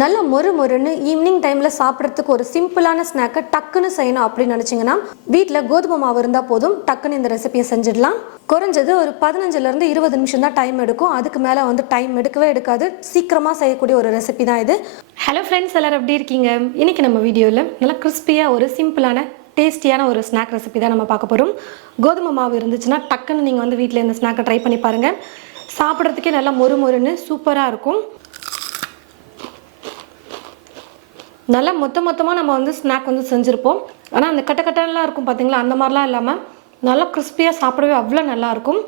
நல்லா மொறு மொறுன்னு ஈவினிங் டைமில் சாப்பிட்றதுக்கு ஒரு சிம்பிளான ஸ்நாக்கை டக்குன்னு செய்யணும் அப்படின்னு நினச்சிங்கன்னா வீட்டில் கோதுமை மாவு இருந்தால் போதும் டக்குன்னு இந்த ரெசிபியை செஞ்சிடலாம். குறைஞ்சது ஒரு பதினஞ்சுலேருந்து இருபது நிமிஷம் தான் டைம் எடுக்கும். அதுக்கு மேலே வந்து டைம் எடுக்கவே எடுக்காது. சீக்கிரமாக செய்யக்கூடிய ஒரு ரெசிபி தான் இது. ஹலோ ஃப்ரெண்ட்ஸ் எல்லோரும் எப்படி இருக்கீங்க? இன்றைக்கி நம்ம வீடியோவில் நல்லா கிறிஸ்பியாக ஒரு சிம்பிளான டேஸ்டியான ஒரு ஸ்நாக் ரெசிபி தான் நம்ம பார்க்க போகிறோம் கோதுமை மாவு இருந்துச்சுன்னா டக்குன்னு நீங்கள் வந்து வீட்டில் இந்த ஸ்நாக்கை ட்ரை பண்ணி பாருங்கள் சாப்பிட்றதுக்கே நல்லா மொறு மொறுன்னு சூப்பராக இருக்கும். நல்லா மொத்த மொத்தமாக நம்ம வந்து ஸ்நாக் வந்து செஞ்சுருப்போம். ஆனால் அந்த கட்ட கட்டெல்லாம் இருக்கும் பார்த்தீங்களா அந்த மாதிரிலாம் இல்லாமல் நல்லா கிறிஸ்பியாக சாப்பிடவே அவ்வளோ நல்லாயிருக்கும்.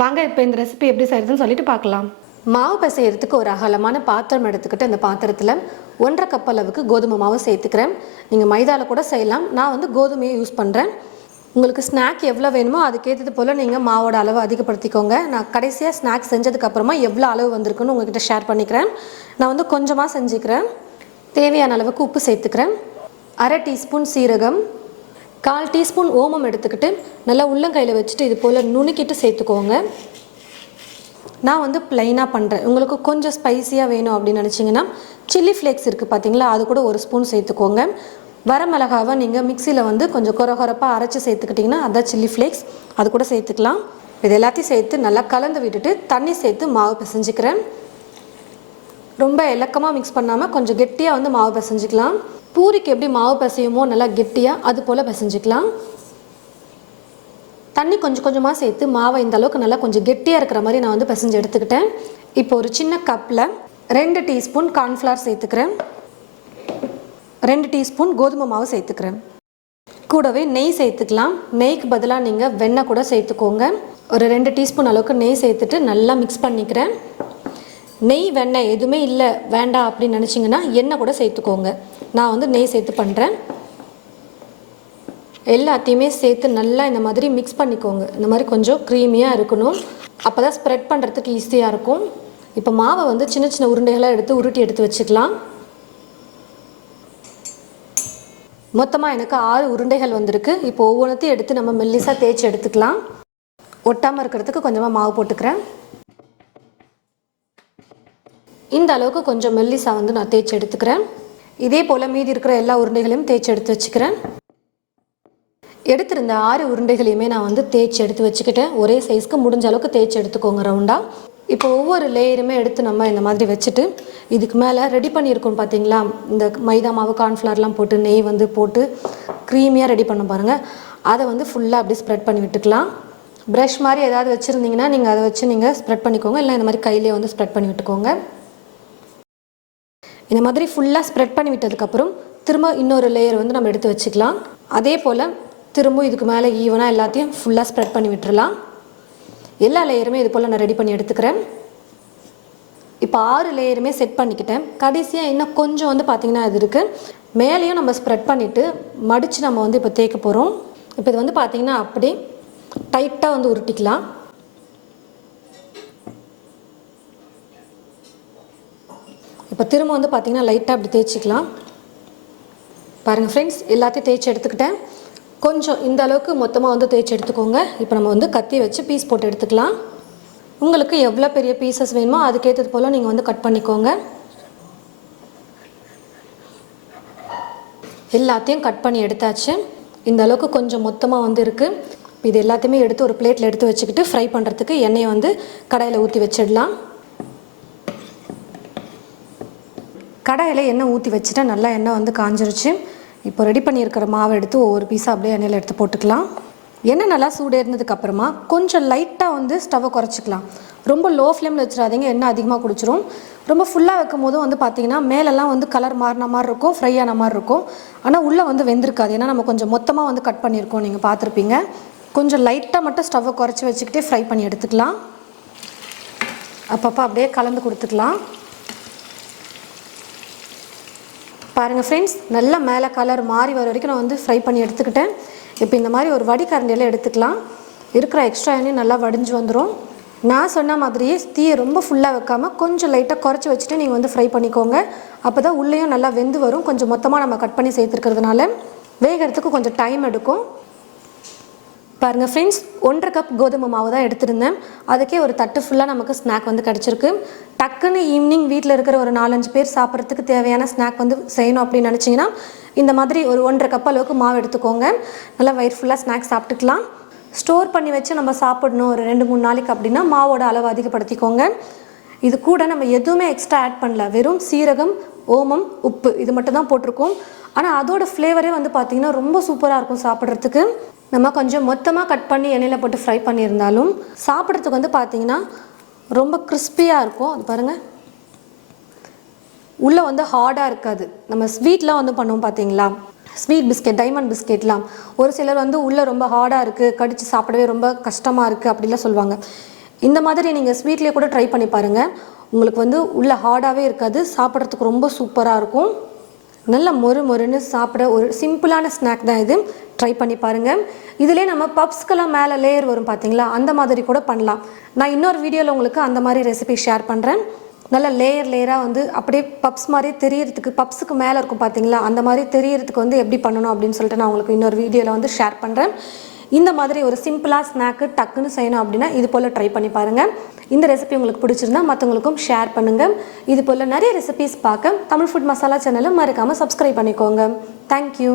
வாங்க இப்போ இந்த ரெசிபி எப்படி செய்யறதுன்னு சொல்லிட்டு பார்க்கலாம் மாவு பிசையறதுக்கு ஒரு அகலமான பாத்திரம் எடுத்துக்கிட்டு அந்த பாத்திரத்தில் ஒன்றரை கப் அளவுக்கு கோதுமை மாவு சேர்த்துக்கிறேன். நீங்கள் மைதாவில் கூட செய்யலாம். நான் வந்து கோதுமையை யூஸ் பண்ணுறேன் உங்களுக்கு ஸ்நாக் எவ்வளோ வேணுமோ அதுக்கேற்றது போல் நீங்கள் மாவோட அளவு அதிகப்படுத்திக்கோங்க. நான் கடைசியாக ஸ்நாக் செஞ்சதுக்கப்புறமா எவ்வளோ அளவு வந்திருக்குன்னு உங்ககிட்ட ஷேர் பண்ணிக்கிறேன். நான் வந்து கொஞ்சமாக செஞ்சுக்கிறேன். தேவையான அளவுக்கு உப்பு சேர்த்துக்கிறேன். அரை டீஸ்பூன் சீரகம் கால் டீஸ்பூன் ஓமம் எடுத்துக்கிட்டு நல்லா உள்ளங்கையில் வச்சுட்டு இது போல் நுணுக்கிட்டு சேர்த்துக்கோங்க. நான் வந்து ப்ளைனாக பண்ணுறேன் உங்களுக்கு கொஞ்சம் ஸ்பைசியாக வேணும் அப்படின்னு நினச்சிங்கன்னா சில்லி ஃப்ளேக்ஸ் இருக்குது பார்த்தீங்களா அது கூட ஒரு ஸ்பூன் சேர்த்துக்கோங்க. வரமிளகாவை நீங்கள் மிக்சியில் வந்து கொஞ்சம் குறை குறைப்பாக அரைச்சி சேர்த்துக்கிட்டிங்கன்னா அதான் சில்லி ஃப்ளேக்ஸ் அது கூட சேர்த்துக்கலாம். இது எல்லாத்தையும் சேர்த்து நல்லா கலந்து விட்டுட்டு தண்ணி சேர்த்து மாவு பிசைஞ்சிக்கிறேன். ரொம்ப இலக்கமாக மிக்ஸ் பண்ணாமல் கொஞ்சம் கெட்டியாக வந்து மாவு பிசைஞ்சிக்கலாம். பூரிக்கு எப்படி மாவு பிசையுமோ நல்லா கெட்டியாக அது போல் பிசைஞ்சிக்கலாம். தண்ணி கொஞ்சம் கொஞ்சமாக சேர்த்து மாவை இந்த அளவுக்கு நல்லா கொஞ்சம் கெட்டியாக இருக்கிற மாதிரி நான் வந்து பிசைஞ்சு எடுத்துக்கிட்டேன். இப்போ ஒரு சின்ன கப்பில் ரெண்டு டீஸ்பூன் கார்ன்ஃப்ளவர் சேர்த்துக்கிறேன். ரெண்டு டீஸ்பூன் கோதுமை மாவு சேர்த்துக்கிறேன். கூடவே நெய் சேர்த்துக்கலாம். நெய்க்கு பதிலாக நீங்கள் வெண்ணெய் கூட சேர்த்துக்கோங்க. ஒரு ரெண்டு டீஸ்பூன் அளவுக்கு நெய் சேர்த்துட்டு நல்லா மிக்ஸ் பண்ணிக்கிறேன். நெய் வெண்ணெய் எதுவுமே இல்லை வேண்டாம் அப்படின்னு நினச்சிங்கன்னா எண்ணெய் கூட சேர்த்துக்கோங்க. நான் வந்து நெய் சேர்த்து பண்ணுறேன் எல்லாத்தையுமே சேர்த்து நல்லா இந்த மாதிரி மிக்ஸ் பண்ணிக்கோங்க. இந்த மாதிரி கொஞ்சம் க்ரீமியாக இருக்கணும். அப்போ தான் ஸ்ப்ரெட் பண்ணுறதுக்கு ஈஸியாக இருக்கும். இப்போ மாவை வந்து சின்ன சின்ன உருண்டைகளாக எடுத்து உருட்டி எடுத்து வச்சுக்கலாம். மொத்தமாக எனக்கு ஆறு உருண்டைகள் வந்திருக்கு. இப்போ ஒவ்வொன்றத்தையும் எடுத்து நம்ம மெல்லிசாக தேய்ச்சி எடுத்துக்கலாம். ஒட்டாமல் இருக்கிறதுக்கு கொஞ்சமாக மாவு போட்டுக்கிறேன். இந்த அளவுக்கு கொஞ்சம் மெல்லிசா வந்து நான் தேய்ச்சி எடுத்துக்கிறேன். இதே போல் மீதி இருக்கிற எல்லா உருண்டைகளையும் தேய்ச்சி எடுத்து வச்சுக்கிறேன். எடுத்திருந்த ஆறு உருண்டைகளையுமே நான் வந்து தேய்ச்சி எடுத்து வச்சுக்கிட்டேன். ஒரே சைஸ்க்கு முடிஞ்ச அளவுக்கு தேய்ச்சி எடுத்துக்கோங்க ரவுண்டாக இப்போ ஒவ்வொரு லேயருமே எடுத்து நம்ம இந்த மாதிரி வச்சுட்டு இதுக்கு மேலே ரெடி பண்ணியிருக்கோம் பார்த்தீங்களா இந்த மைதா மாவு கார்ன்ஃப்ளவர்லாம் போட்டு நெய் வந்து போட்டு க்ரீமியாக ரெடி பண்ண பாருங்கள் அதை வந்து ஃபுல்லாக அப்படி ஸ்ப்ரெட் பண்ணி விட்டுக்கலாம். ப்ரஷ் மாதிரி ஏதாவது வச்சுருந்தீங்கன்னா நீங்கள் அதை வச்சு நீங்கள் ஸ்ப்ரெட் பண்ணிக்கோங்க. இல்லை இந்த மாதிரி கையிலே வந்து ஸ்ப்ரெட் பண்ணி விட்டுக்கோங்க. இந்த மாதிரி ஃபுல்லாக ஸ்ப்ரெட் பண்ணி விட்டதுக்கப்புறம் திரும்ப இன்னொரு லேயர் வந்து நம்ம எடுத்து வச்சுக்கலாம். அதே போல் திரும்ப இதுக்கு மேலே ஈவனாக எல்லாத்தையும் ஃபுல்லாக ஸ்ப்ரெட் பண்ணி விட்டுறலாம். எல்லா லேயருமே இது போல் நான் ரெடி பண்ணி எடுத்துக்கிறேன். இப்போ ஆறு லேயருமே செட் பண்ணிக்கிட்டேன். கடைசியாக இன்னும் கொஞ்சம் வந்து பார்த்திங்கன்னா இது இருக்குது மேலேயும் நம்ம ஸ்ப்ரெட் பண்ணிவிட்டு மடித்து நம்ம வந்து இப்போ தேய்க்க போகிறோம் இப்போ இது வந்து பார்த்திங்கன்னா அப்படி டைட்டாக வந்து உருட்டிக்கலாம். இப்போ திரும்ப வந்து பார்த்திங்கன்னா லைட்டாக அப்படி தேய்ச்சிக்கலாம். பாருங்கள் ஃப்ரெண்ட்ஸ் எல்லாத்தையும் தேய்ச்சி எடுத்துக்கிட்டேன். கொஞ்சம் இந்த அளவுக்கு மொத்தமாக வந்து தேய்ச்சி எடுத்துக்கோங்க. இப்போ நம்ம வந்து கத்தி வச்சு பீஸ் போட்டு எடுத்துக்கலாம். உங்களுக்கு எவ்வளோ பெரிய பீசஸ் வேணுமோ அதுக்கேற்றது போல் நீங்கள் வந்து கட் பண்ணிக்கோங்க. எல்லாத்தையும் கட் பண்ணி எடுத்தாச்சு. இந்த அளவுக்கு கொஞ்சம் மொத்தமாக வந்து இருக்குது இது எல்லாத்தையுமே எடுத்து ஒரு பிளேட்டில் எடுத்து வச்சுக்கிட்டு ஃப்ரை பண்ணுறதுக்கு எண்ணெயை வந்து கடையில் ஊற்றி வச்சிடலாம். கடாயில் எண்ணெய் ஊற்றி வச்சுட்டா நல்லா எண்ணெய் வந்து காஞ்சிருச்சு. இப்போ ரெடி பண்ணியிருக்கிற மாவை எடுத்து ஒவ்வொரு பீஸாக அப்படியே எண்ணெயில் எடுத்து போட்டுக்கலாம். எண்ணெய் நல்லா சூடு அப்புறமா கொஞ்சம் லைட்டாக வந்து ஸ்டவ்வை குறைச்சிக்கலாம். ரொம்ப லோ ஃப்ளேமில் வச்சிடாதீங்க எண்ணெய் அதிகமாக குடிச்சிரும். ரொம்ப ஃபுல்லாக வைக்கும் போதும் வந்து பார்த்திங்கன்னா மேலெல்லாம் வந்து கலர் மாறின மாதிரி இருக்கும் ஃப்ரை ஆன மாதிரி இருக்கும். ஆனால் உள்ளே வந்து வெந்திருக்காது. ஏன்னா நம்ம கொஞ்சம் மொத்தமாக வந்து கட் பண்ணியிருக்கோம் நீங்கள் பார்த்துருப்பீங்க கொஞ்சம் லைட்டாக மட்டும் ஸ்டவ்வை குறைச்சி வச்சுக்கிட்டே ஃப்ரை பண்ணி எடுத்துக்கலாம். அப்பப்போ அப்படியே கலந்து கொடுத்துக்கலாம். பாருங்கள் ஃப்ரெண்ட்ஸ் நல்லா மேலே கலர் மாறி வர வரைக்கும் நான் வந்து ஃப்ரை பண்ணி எடுத்துக்கிட்டேன். இப்போ இந்த மாதிரி ஒரு வடிகரண்டியில் எடுத்துக்கலாம். இருக்கிற எக்ஸ்ட்ரா எண்ணெய் நல்லா வடிஞ்சு வந்துடும் நான் சொன்ன மாதிரியே தீயை ரொம்ப ஃபுல்லாக வைக்காமல் கொஞ்சம் லைட்டாக குறைச்சி வச்சுட்டு நீங்கள் வந்து ஃப்ரை பண்ணிக்கோங்க. அப்போ தான் உள்ளேயும் நல்லா வெந்து வரும். கொஞ்சம் மொத்தமாக நம்ம கட் பண்ணி சேர்த்துருக்கிறதுனால வேகிறதுக்கு கொஞ்சம் டைம் எடுக்கும். பாருங்கள் ஃப்ரெண்ட்ஸ் ஒன்றரை கப் கோதுமை மாவு தான் எடுத்திருந்தேன். அதுக்கே ஒரு தட்டு ஃபுல்லாக நமக்கு ஸ்நாக் வந்து கிடச்சிருக்கு. டக்குன்னு ஈவினிங் வீட்டில் இருக்கிற ஒரு நாலஞ்சு பேர் சாப்பிட்றதுக்கு தேவையான ஸ்நாக் வந்து செய்யணும் அப்படின்னு நினச்சிங்கன்னா இந்த மாதிரி ஒரு ஒன்றரை கப் அளவுக்கு மாவு எடுத்துக்கோங்க. நல்லா வயிறு ஃபுல்லாக ஸ்நாக்ஸ் சாப்பிட்டுக்கலாம். ஸ்டோர் பண்ணி வச்சு நம்ம சாப்பிடணும் ஒரு ரெண்டு மூணு நாளைக்கு அப்படின்னா மாவோட அளவு அதிகப்படுத்திக்கோங்க. இது கூட நம்ம எதுவுமே எக்ஸ்ட்ரா ஆட் பண்ணல. வெறும் சீரகம் ஓமம் உப்பு இது மட்டும் தான் போட்டிருக்கோம். ஆனால் அதோட ஃப்ளேவரே வந்து பார்த்திங்கன்னா ரொம்ப சூப்பராக இருக்கும் சாப்பிட்றதுக்கு. நம்ம கொஞ்சம் மொத்தமாக கட் பண்ணி எண்ணெயில் போட்டு ஃப்ரை பண்ணியிருந்தாலும் சாப்பிட்றதுக்கு வந்து பார்த்திங்கன்னா ரொம்ப கிறிஸ்பியாக இருக்கும். அது பாருங்கள் உள்ளே வந்து ஹார்டாக இருக்காது. நம்ம ஸ்வீட்லாம் வந்து பண்ணுவோம் பார்த்தீங்களா ஸ்வீட் பிஸ்கெட் டைமண்ட் பிஸ்கெட்லாம் ஒரு சிலர் வந்து உள்ளே ரொம்ப ஹார்டாக இருக்குது கடித்து சாப்பிடவே ரொம்ப கஷ்டமாக இருக்குது அப்படிலாம் சொல்லுவாங்க. இந்த மாதிரி நீங்கள் ஸ்வீட்லேயே கூட ட்ரை பண்ணி பாருங்கள் உங்களுக்கு வந்து உள்ளே ஹார்டாகவே இருக்காது. சாப்பிட்றதுக்கு ரொம்ப சூப்பராக இருக்கும். நல்ல மொறு மொறுன்னு சாப்பிட ஒரு சிம்பிளான ஸ்நாக் தான் இது. ட்ரை பண்ணி பாருங்கள் இதிலே நம்ம பப்ஸ்க்கெல்லாம் மேலே லேயர் வரும் பார்த்தீங்களா அந்த மாதிரி கூட பண்ணலாம். நான் இன்னொரு வீடியோவில் உங்களுக்கு அந்த மாதிரி ரெசிபி ஷேர் பண்ணுறேன் நல்ல லேயர் லேயராக வந்து அப்படியே பப்ஸ் மாதிரி தெரியறதுக்கு பப்ஸுக்கு மேலே இருக்கும் பார்த்தீங்களா அந்த மாதிரி தெரியறதுக்கு வந்து எப்படி பண்ணணும் அப்படின்னு சொல்லிட்டு நான் உங்களுக்கு இன்னொரு வீடியோவில் வந்து ஷேர் பண்ணுறேன் இந்த மாதிரி ஒரு சிம்பிளாக ஸ்நாக்கு டக்குன்னு செய்யணும் அப்படின்னா இது போல் ட்ரை பண்ணி பாருங்கள் இந்த ரெசிபி உங்களுக்கு பிடிச்சிருந்தா மற்றவங்களுக்கும் ஷேர் பண்ணுங்கள் இது போல் நிறைய ரெசிபிஸ் பார்க்க தமிழ் ஃபுட் மசாலா சேனலை மறக்காமல் சப்ஸ்கிரைப் பண்ணிக்கோங்க. தேங்க்யூ